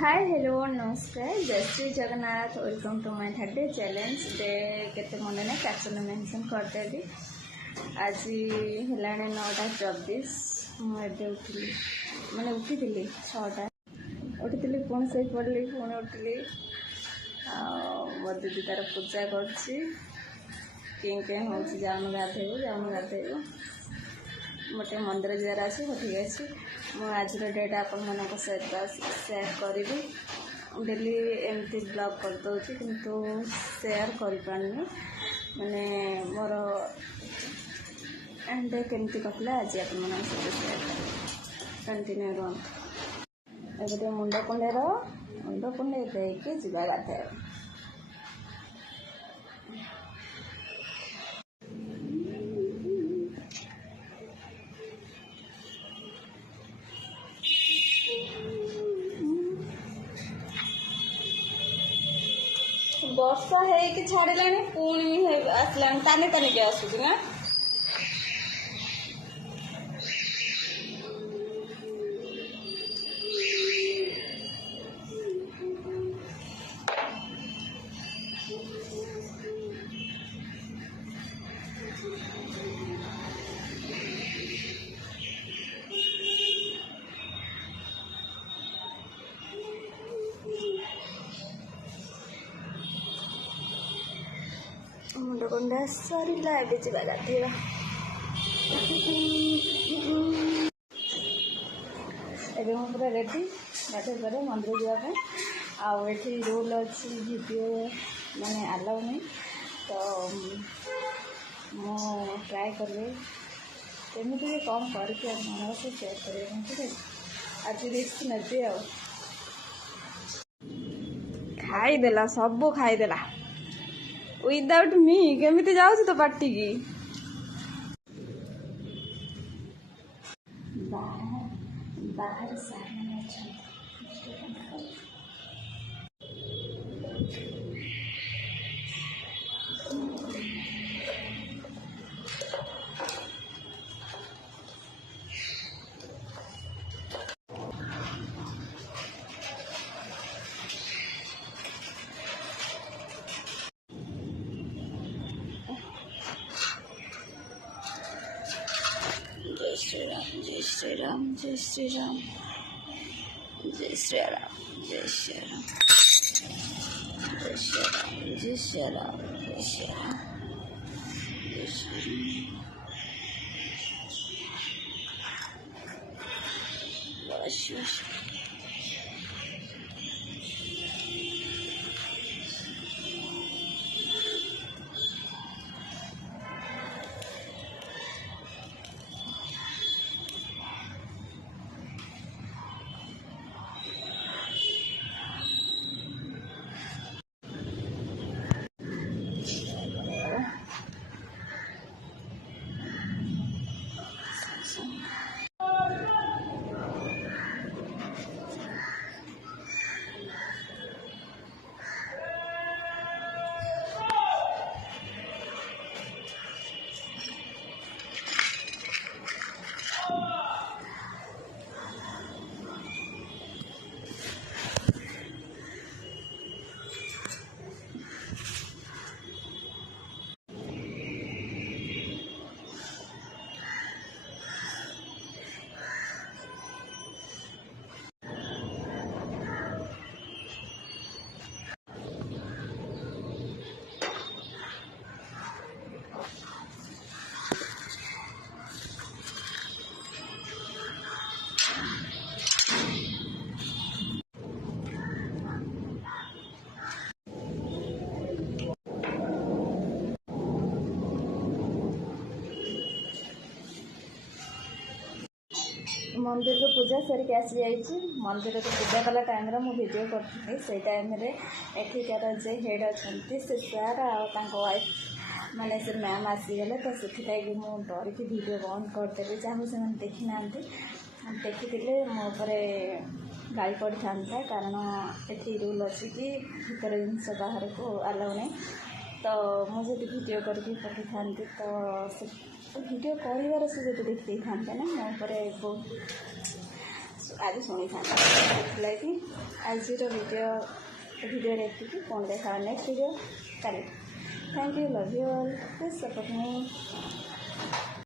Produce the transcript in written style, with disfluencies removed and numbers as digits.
हाय hello नमस्कार जय Shri Jagannath welcome to my third day challenge day केते मन ना कैप्शन मेंशन करदेली आज है 9:24 मुझे उठिली मैंने उठी 6टा उठी पुणी से पड़ी पुणी उठिली मो दीदी तार पूजा कर जाऊन गाधेबू मोटे मंदिर जार अच्छे ठीक अच्छे मुझे आज डेट आपण मान सहित सेयार करी डेली एमती ब्लॉग करदे किंतु सेयार कर माने मोर डे केमती कटला आज आपण मान सहित सेयार कंटिन्यू रुहतु एबे मुंड कुंडे देके जीवा गाधे वर्षा है कि छाड़े पुणी आसला ताने ताने के आसूँ ना मुंड कुंडा सरला ए जा गाधेवा एवं मुझे पूरा रेडी गाधे पर मंदिर जावाई आठी रूल अच्छी वीडियो माने आलाउ नहीं तो मु ट्राए करी केमी कम करके मन से शेयर कर ठीक है आज रिस्क नदी खाईदेला सब खाईदेला विदाउट मी केमिति जाऊँ तो पार्टी की बाहर जय श्री राम जय श्री राम जय श्री राम जय श्री राम जय श्री राम जय श्री राम जय श्री राम जय श्री राम जय श्री राम मंदिर को पूजा सरिक आसी जाइए मंदिर को पूजा कला टाइम वीडियो करी से टाइम एठिकार जे हेड अच्छा से सार वाइफ माने से मैम आसीगले तो से डरिकी वीडियो बंद करदेली जहाँ से देखी ना देखी मोपर गाड़ी पड़ था कारण ये रूल अच्छी कि भीतर जिनस बाहर को आलाउ नहीं तो मुझे वीडियो करके पठे था तो वीडियो कर से देखते था ना मोपर बहुत आज शुणी था ସେଥିଲାଗି ଆଜିର ଭିଡ଼ିଓରେ ଏତିକି। ପୁଣି ଦେଖା ନେକ୍ସଟ ଭିଡ଼ିଓ କାଲି। Thank you, love you all, please support ମି।